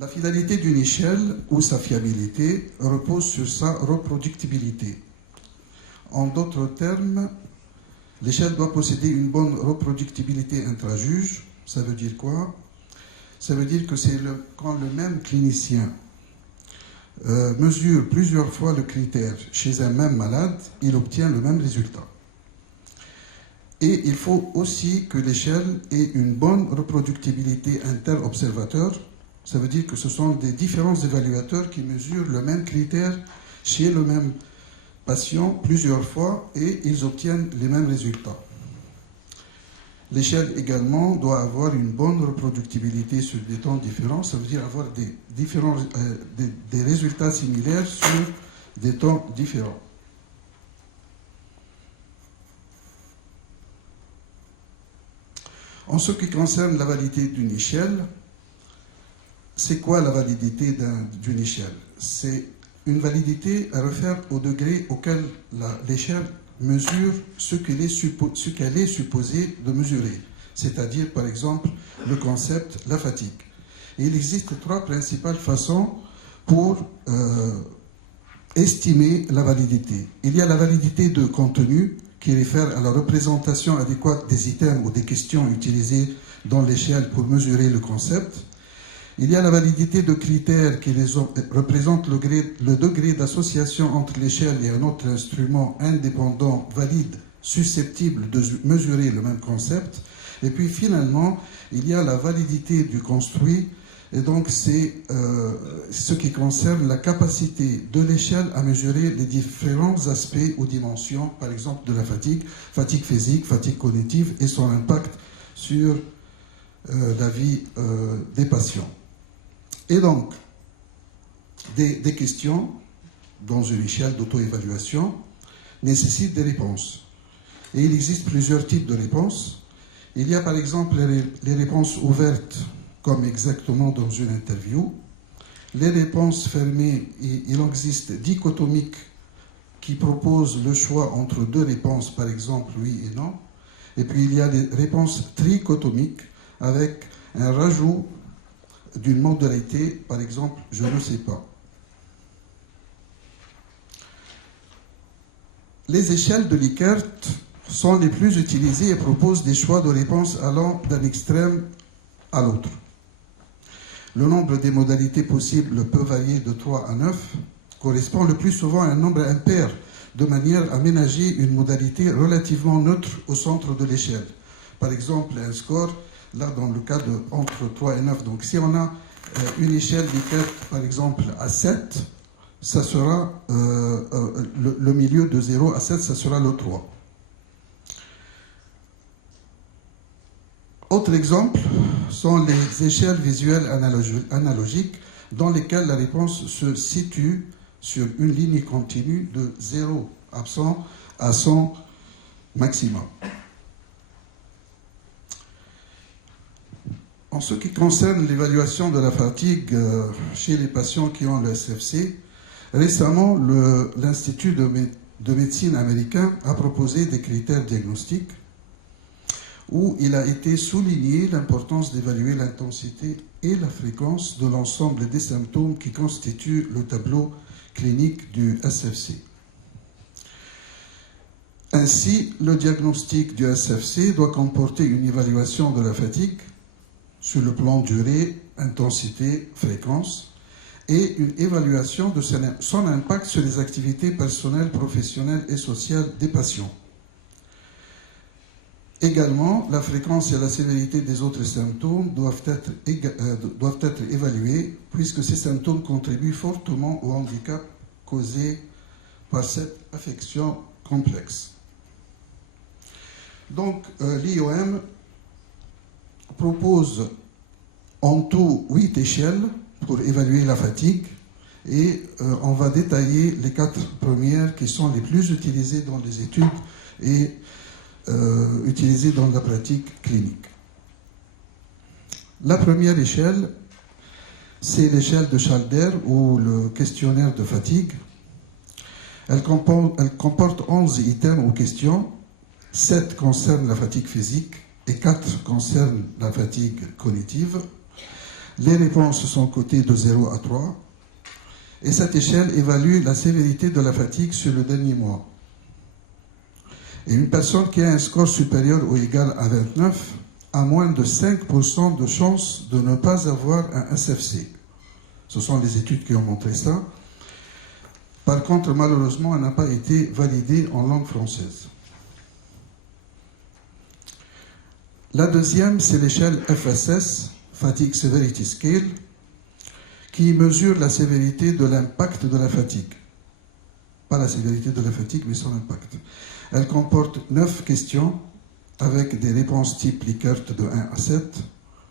La finalité d'une échelle ou sa fiabilité repose sur sa reproductibilité. En d'autres termes, l'échelle doit posséder une bonne reproductibilité intra-juge. Ça veut dire quoi? Ça veut dire que quand le même clinicien mesure plusieurs fois le critère chez un même malade, il obtient le même résultat. Et il faut aussi que l'échelle ait une bonne reproductibilité inter-observateur. Ça veut dire que ce sont des différents évaluateurs qui mesurent le même critère chez le même patient plusieurs fois et ils obtiennent les mêmes résultats. L'échelle également doit avoir une bonne reproductibilité sur des temps différents. Ça veut dire avoir des résultats similaires sur des temps différents. En ce qui concerne la validité d'une échelle, c'est quoi la validité d'une échelle? C'est une validité à refaire au degré auquel l'échelle mesure ce qu'elle est supposée de mesurer, c'est-à-dire par exemple le concept, la fatigue. Et il existe trois principales façons pour estimer la validité. Il y a la validité de contenu qui réfère à la représentation adéquate des items ou des questions utilisées dans l'échelle pour mesurer le concept. Il y a la validité de critères qui représente le degré d'association entre l'échelle et un autre instrument indépendant, valide, susceptible de mesurer le même concept. Et puis finalement, il y a la validité du construit, et donc c'est ce qui concerne la capacité de l'échelle à mesurer les différents aspects ou dimensions, par exemple de la fatigue physique, fatigue cognitive et son impact sur la vie des patients. Et donc, des questions dans une échelle d'auto-évaluation nécessitent des réponses. Et il existe plusieurs types de réponses. Il y a par exemple les réponses ouvertes, comme exactement dans une interview. Les réponses fermées, il existe dichotomiques qui proposent le choix entre deux réponses, par exemple oui et non. Et puis il y a des réponses trichotomiques avec un rajout d'une modalité, par exemple, je ne sais pas. Les échelles de Likert sont les plus utilisées et proposent des choix de réponses allant d'un extrême à l'autre. Le nombre des modalités possibles peut varier de 3 à 9, correspond le plus souvent à un nombre impair, de manière à ménager une modalité relativement neutre au centre de l'échelle. Par exemple, un score, là, dans le cas de entre 3 et 9. Donc, si on a une échelle Likert, par exemple, à 7, ça sera le milieu de 0 à 7, ça sera le 3. Autre exemple sont les échelles visuelles analogiques dans lesquelles la réponse se situe sur une ligne continue de 0 absent à 100 maximum. En ce qui concerne l'évaluation de la fatigue chez les patients qui ont le SFC, récemment, l'Institut de médecine américain a proposé des critères diagnostiques où il a été souligné l'importance d'évaluer l'intensité et la fréquence de l'ensemble des symptômes qui constituent le tableau clinique du SFC. Ainsi, le diagnostic du SFC doit comporter une évaluation de la fatigue sur le plan durée, intensité, fréquence, et une évaluation de son impact sur les activités personnelles, professionnelles et sociales des patients. Également, la fréquence et la sévérité des autres symptômes doivent être évalués, puisque ces symptômes contribuent fortement au handicap causé par cette affection complexe. Donc, l'IOM propose en tout 8 échelles pour évaluer la fatigue et on va détailler les 4 premières qui sont les plus utilisées dans les études et utilisées dans la pratique clinique. La première échelle, c'est l'échelle de Schalder ou le questionnaire de fatigue. Elle comporte 11 items ou questions. 7 concernent la fatigue physique et 4 concernent la fatigue cognitive. Les réponses sont cotées de 0 à 3. Et cette échelle évalue la sévérité de la fatigue sur le dernier mois. Et une personne qui a un score supérieur ou égal à 29 a moins de 5% de chances de ne pas avoir un SFC. Ce sont les études qui ont montré ça. Par contre, malheureusement, elle n'a pas été validée en langue française. La deuxième, c'est l'échelle FSS, Fatigue Severity Scale, qui mesure la sévérité de l'impact de la fatigue. Pas la sévérité de la fatigue, mais son impact. Elle comporte 9 questions avec des réponses type Likert de 1 à 7.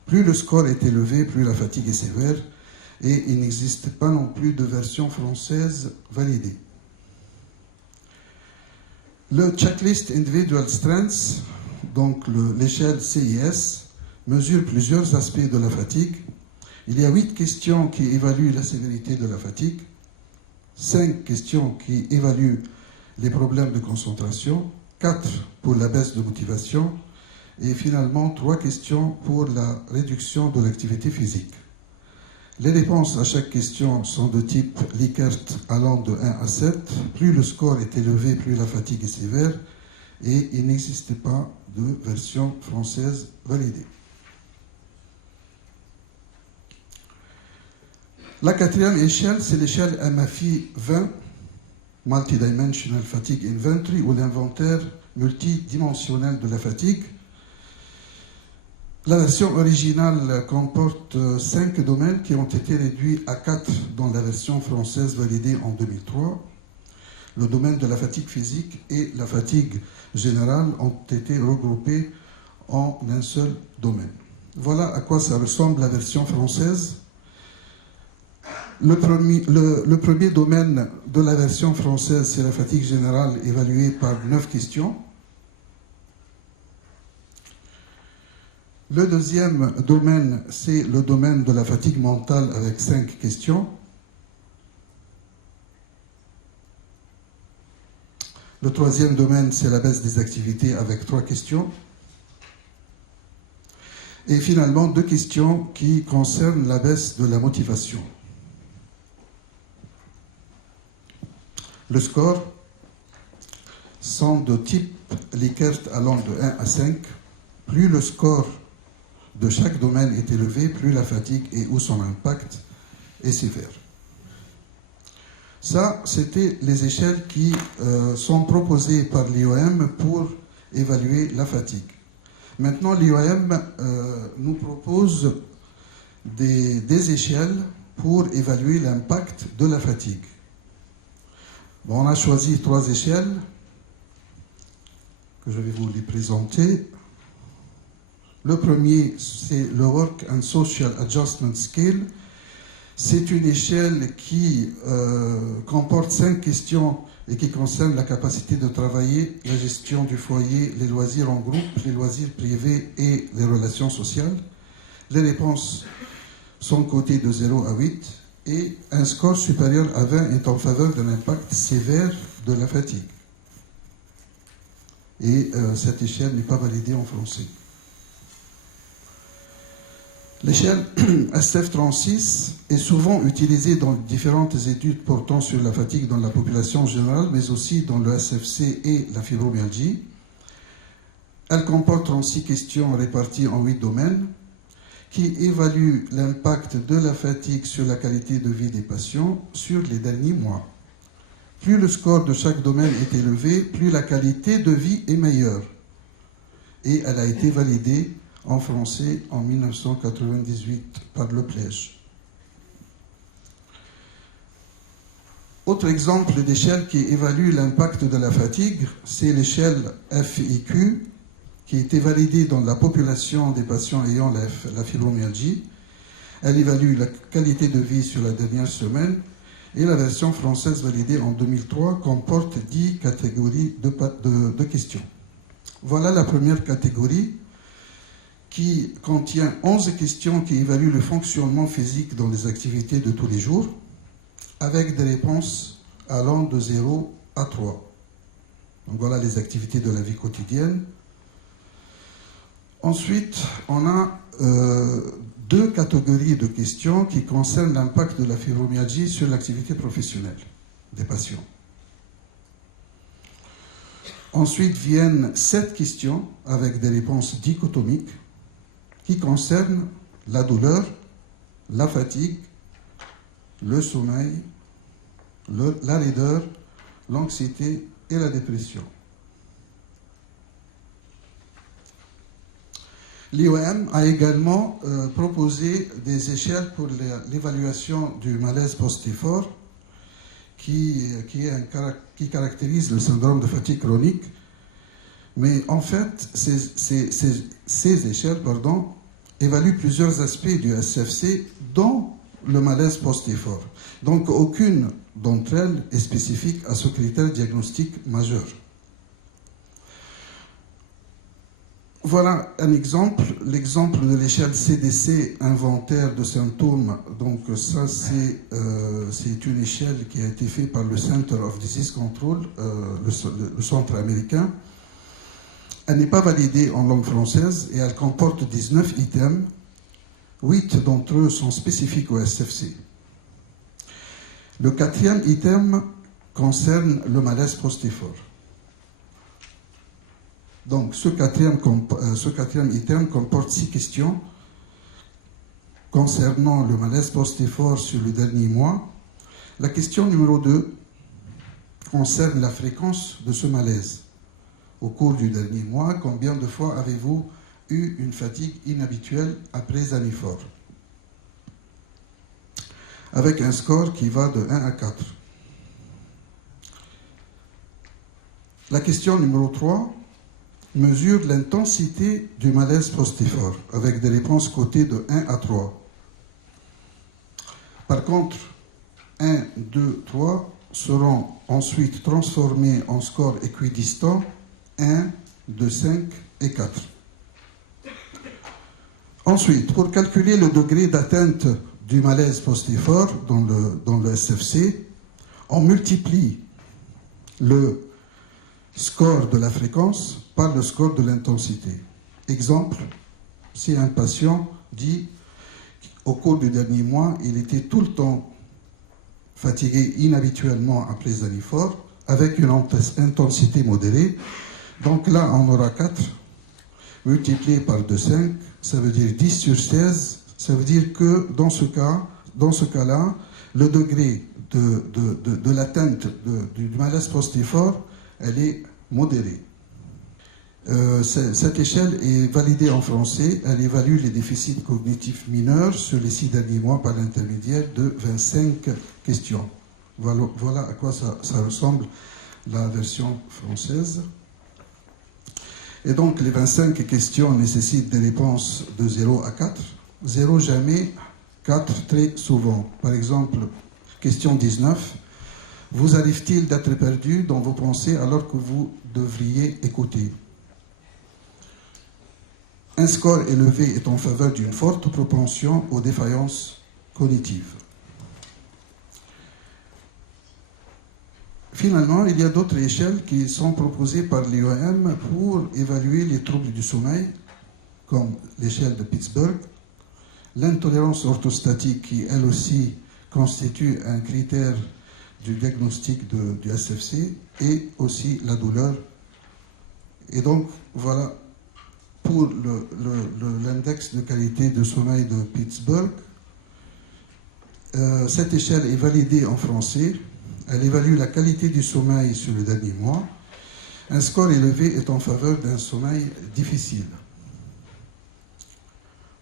Plus le score est élevé, plus la fatigue est sévère, et il n'existe pas non plus de version française validée. Le Checklist Individual Strengths, donc l'échelle CIS, mesure plusieurs aspects de la fatigue. Il y a 8 questions qui évaluent la sévérité de la fatigue, 5 questions qui évaluent les problèmes de concentration, 4 pour la baisse de motivation et finalement 3 questions pour la réduction de l'activité physique. Les réponses à chaque question sont de type Likert allant de 1 à 7. Plus le score est élevé, plus la fatigue est sévère et il n'existe pas de version française validée. La quatrième échelle, c'est l'échelle MFI 20, Multidimensional Fatigue Inventory, ou l'inventaire multidimensionnel de la fatigue. La version originale comporte 5 domaines qui ont été réduits à 4 dans la version française validée en 2003. Le domaine de la fatigue physique et la fatigue générale ont été regroupés en un seul domaine. Voilà à quoi ça ressemble la version française. Le premier domaine de la version française, c'est la fatigue générale évaluée par 9 questions. Le deuxième domaine, c'est le domaine de la fatigue mentale avec 5 questions. Le troisième domaine, c'est la baisse des activités avec 3 questions. Et finalement, 2 questions qui concernent la baisse de la motivation. Le score sont de type Likert allant de 1 à 5. Plus le score de chaque domaine est élevé, plus la fatigue et ou son impact est sévère. Ça, c'était les échelles qui sont proposées par l'IOM pour évaluer la fatigue. Maintenant, l'IOM nous propose des échelles pour évaluer l'impact de la fatigue. Bon, on a choisi 3 échelles que je vais vous les présenter. Le premier, c'est le Work and Social Adjustment Scale. C'est une échelle qui comporte 5 questions et qui concerne la capacité de travailler, la gestion du foyer, les loisirs en groupe, les loisirs privés et les relations sociales. Les réponses sont cotées de 0 à 8 et un score supérieur à 20 est en faveur d'un impact sévère de la fatigue. Et cette échelle n'est pas validée en français. L'échelle SF36 est souvent utilisée dans différentes études portant sur la fatigue dans la population générale, mais aussi dans le SFC et la fibromyalgie. Elle comporte 36 questions réparties en 8 domaines qui évaluent l'impact de la fatigue sur la qualité de vie des patients sur les derniers mois. Plus le score de chaque domaine est élevé, plus la qualité de vie est meilleure. Et elle a été validée en français en 1998 par le Plège. Autre exemple d'échelle qui évalue l'impact de la fatigue, c'est l'échelle FIQ, qui a été validée dans la population des patients ayant la fibromyalgie. Elle évalue la qualité de vie sur la dernière semaine et la version française validée en 2003 comporte 10 catégories de questions. Voilà la première catégorie qui contient 11 questions qui évaluent le fonctionnement physique dans les activités de tous les jours, avec des réponses allant de 0 à 3. Donc voilà les activités de la vie quotidienne. Ensuite, on a deux catégories de questions qui concernent l'impact de la fibromyalgie sur l'activité professionnelle des patients. Ensuite viennent 7 questions avec des réponses dichotomiques qui concernent la douleur, la fatigue, le sommeil, la raideur, l'anxiété et la dépression. L'IOM a également proposé des échelles pour l'évaluation du malaise post-effort qui caractérise le syndrome de fatigue chronique. Mais en fait, ces échelles évaluent plusieurs aspects du SFC, dont le malaise post-effort. Donc aucune d'entre elles est spécifique à ce critère diagnostique majeur. Voilà un exemple, l'exemple de l'échelle CDC, inventaire de symptômes. Donc ça, c'est une échelle qui a été faite par le Center of Disease Control, le centre américain. Elle n'est pas validée en langue française et elle comporte 19 items. 8 d'entre eux sont spécifiques au SFC. Le 4e item concerne le malaise post-effort. Donc, ce quatrième item comporte 6 questions concernant le malaise post-effort sur le dernier mois. La question numéro 2 concerne la fréquence de ce malaise. Au cours du dernier mois, combien de fois avez-vous eu une fatigue inhabituelle après un effort? Avec un score qui va de 1 à 4. La question numéro 3 mesure l'intensité du malaise post-effort, avec des réponses cotées de 1 à 3. Par contre, 1, 2, 3 seront ensuite transformés en scores équidistants 1, 2, 5 et 4. Ensuite, pour calculer le degré d'atteinte du malaise post-effort dans le SFC, on multiplie le score de la fréquence par le score de l'intensité. Exemple, si un patient dit au cours du dernier mois, il était tout le temps fatigué inhabituellement après un effort, avec une intensité modérée, donc là on aura 4 multiplié par 2,5, ça veut dire 10 sur 16, ça veut dire que dans ce cas-là, le degré de l'atteinte du malaise post-effort, elle est modérée. Cette échelle est validée en français. Elle évalue les déficits cognitifs mineurs sur les 6 derniers mois par l'intermédiaire de 25 questions. Voilà à quoi ça ressemble la version française. Et donc les 25 questions nécessitent des réponses de 0 à 4. 0 jamais, 4 très souvent. Par exemple, question 19. Vous arrive-t-il d'être perdu dans vos pensées alors que vous devriez écouter? Un score élevé est en faveur d'une forte propension aux défaillances cognitives. Finalement, il y a d'autres échelles qui sont proposées par l'IOM pour évaluer les troubles du sommeil, comme l'échelle de Pittsburgh, l'intolérance orthostatique qui, elle aussi, constitue un critère du diagnostic du SFC, et aussi la douleur. Et donc, voilà pour l'index de qualité de sommeil de Pittsburgh. Cette échelle est validée en français. Elle évalue la qualité du sommeil sur le dernier mois. Un score élevé est en faveur d'un sommeil difficile.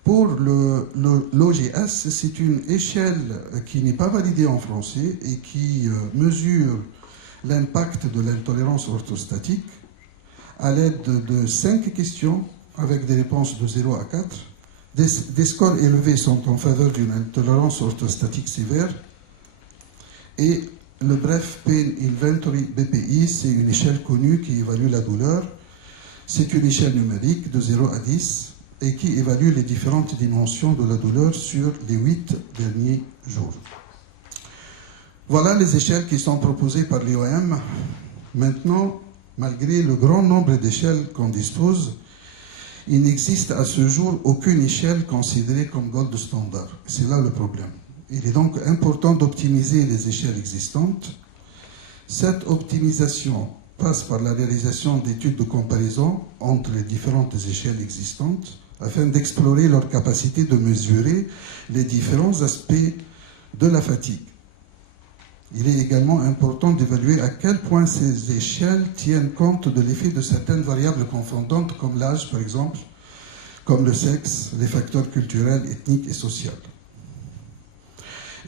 Pour l'OGS, c'est une échelle qui n'est pas validée en français et qui mesure l'impact de l'intolérance orthostatique à l'aide de 5 questions avec des réponses de 0 à 4. Des scores élevés sont en faveur d'une intolérance orthostatique sévère. Et le Brief Pain Inventory BPI, c'est une échelle connue qui évalue la douleur. C'est une échelle numérique de 0 à 10 et qui évalue les différentes dimensions de la douleur sur les 8 derniers jours. Voilà les échelles qui sont proposées par l'IOM. Maintenant, malgré le grand nombre d'échelles qu'on dispose, il n'existe à ce jour aucune échelle considérée comme gold standard. C'est là le problème. Il est donc important d'optimiser les échelles existantes. Cette optimisation passe par la réalisation d'études de comparaison entre les différentes échelles existantes afin d'explorer leur capacité de mesurer les différents aspects de la fatigue. Il est également important d'évaluer à quel point ces échelles tiennent compte de l'effet de certaines variables confondantes comme l'âge par exemple, comme le sexe, les facteurs culturels, ethniques et sociaux.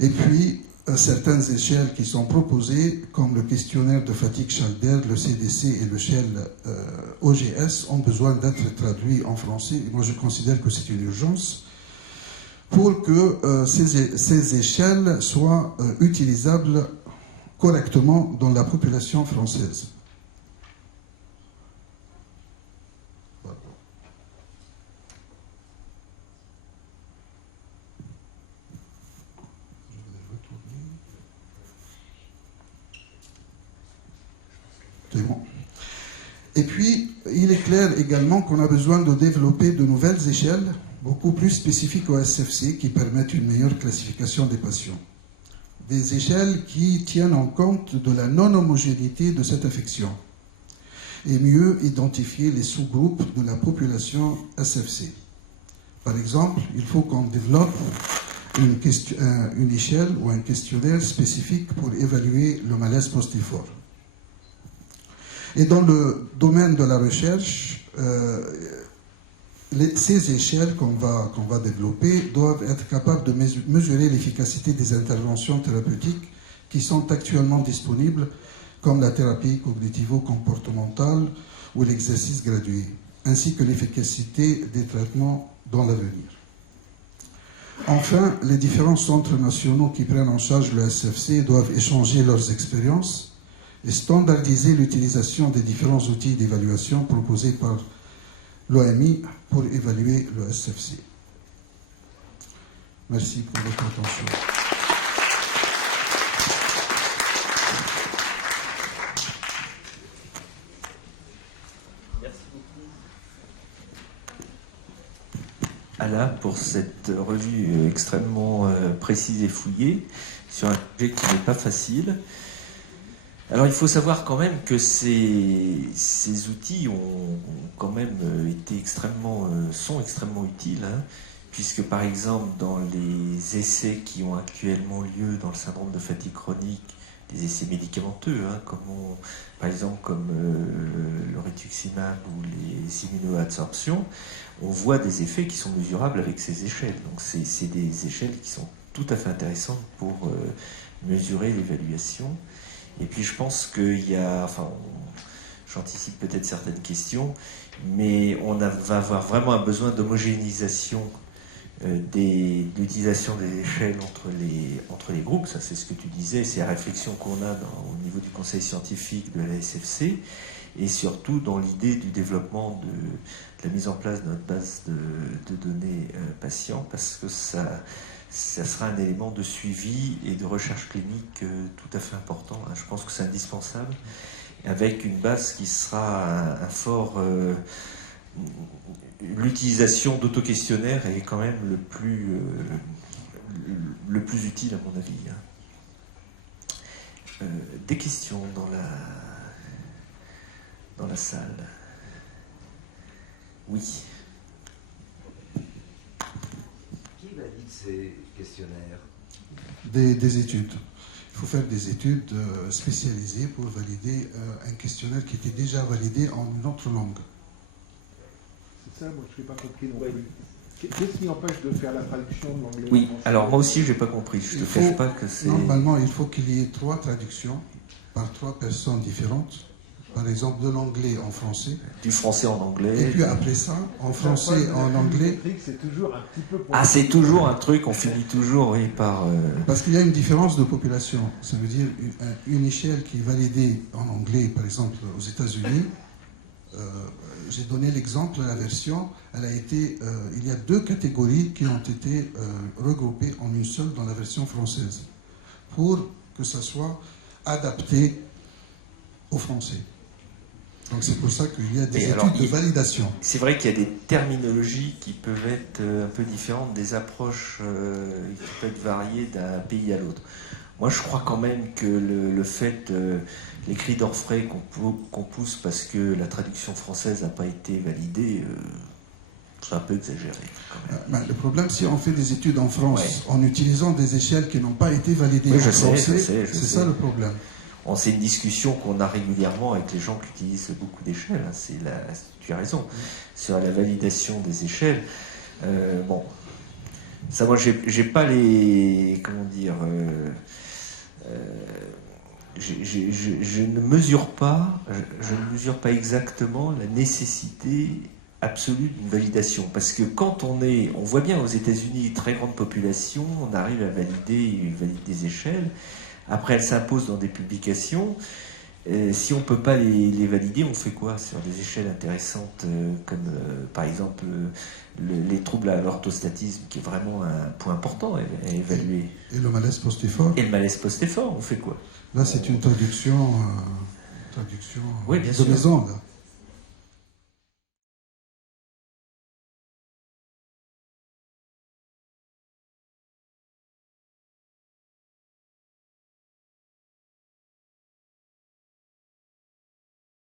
Et puis, certaines échelles qui sont proposées, comme le questionnaire de fatigue Schalder, le CDC et l'échelle OGS, ont besoin d'être traduits en français. Et moi, je considère que c'est une urgence pour que ces échelles soient utilisables correctement dans la population française. C'est bon. Et puis, il est clair également qu'on a besoin de développer de nouvelles échelles, beaucoup plus spécifiques au SFC, qui permettent une meilleure classification des patients. Des échelles qui tiennent en compte de la non-homogénéité de cette affection et mieux identifier les sous-groupes de la population SFC. Par exemple, il faut qu'on développe une échelle ou un questionnaire spécifique pour évaluer le malaise post-effort. Et dans le domaine de la recherche, ces échelles qu'on va développer doivent être capables de mesurer l'efficacité des interventions thérapeutiques qui sont actuellement disponibles, comme la thérapie cognitivo-comportementale ou l'exercice gradué, ainsi que l'efficacité des traitements dans l'avenir. Enfin, les différents centres nationaux qui prennent en charge le SFC doivent échanger leurs expériences et standardiser l'utilisation des différents outils d'évaluation proposés par l'OMI pour évaluer le SFC. Merci pour votre attention. Merci beaucoup, Ala, pour cette revue extrêmement précise et fouillée sur un sujet qui n'est pas facile. Alors il faut savoir quand même que ces outils ont quand même été sont extrêmement utiles, hein, puisque par exemple dans les essais qui ont actuellement lieu dans le syndrome de fatigue chronique, des essais médicamenteux, hein, par exemple comme le rituximab ou les immunoadsorptions, on voit des effets qui sont mesurables avec ces échelles. Donc c'est des échelles qui sont tout à fait intéressantes pour mesurer l'évaluation. Et puis je pense qu'il y a, j'anticipe peut-être certaines questions, mais va avoir vraiment un besoin d'homogénéisation de l'utilisation des échelles entre les groupes. Ça, c'est ce que tu disais, c'est la réflexion qu'on a au niveau du conseil scientifique de la SFC, et surtout dans l'idée du développement de la mise en place de notre base de données patients, parce que ça sera un élément de suivi et de recherche clinique tout à fait important. Je pense que c'est indispensable, avec une base qui sera un fort... L'utilisation d'auto-questionnaires est quand même le plus utile à mon avis. Des questions dans la salle? Oui. Qui valide ces questionnaires? Des études. Il faut faire des études spécialisées pour valider un questionnaire qui était déjà validé en une autre langue. C'est ça, moi je n'ai pas compris non plus. Qu'est-ce qui empêche de faire la traduction de l'anglais? Oui, alors moi aussi je n'ai pas compris. Je ne te cache pas que c'est... Normalement, il faut qu'il y ait 3 traductions par 3 personnes différentes. Par exemple, de l'anglais en français. Du français en anglais. Et puis après ça, en français, en anglais. C'est toujours un petit peu... C'est toujours un truc, on finit toujours par... Parce qu'il y a une différence de population. Ça veut dire une échelle qui est validée en anglais, par exemple aux États-Unis. J'ai donné l'exemple, la version, il y a 2 catégories qui ont été regroupées en une seule dans la version française, pour que ça soit adapté au français. Donc c'est pour ça qu'il y a des Mais études alors, de validation. C'est vrai qu'il y a des terminologies qui peuvent être un peu différentes, des approches qui peuvent être variées d'un pays à l'autre. Moi, je crois quand même que le fait, les cris d'orfraie qu'on pousse parce que la traduction française n'a pas été validée, c'est un peu exagéré quand même. Ben, le problème, si on fait des études en France Ouais. en utilisant des échelles qui n'ont pas été validées Oui, en je sais, français, je c'est sais. ça le problème. C'est une discussion qu'on a régulièrement avec les gens qui utilisent beaucoup d'échelles. Hein. Tu as raison. Sur la validation des échelles, bon, ça, moi, j'ai pas les, comment dire, je ne mesure pas exactement la nécessité absolue d'une validation. Parce que quand on voit bien aux États-Unis, très grande population, on arrive à valider des échelles. Après, elles s'imposent dans des publications. Si on ne peut pas les valider, on fait quoi sur des échelles intéressantes comme par exemple les troubles à l'orthostatisme, qui est vraiment un point important à évaluer. Et le malaise post-effort? Et le malaise post-effort, on fait quoi? Là, c'est une traduction Oui, bien de sûr. maison. Là.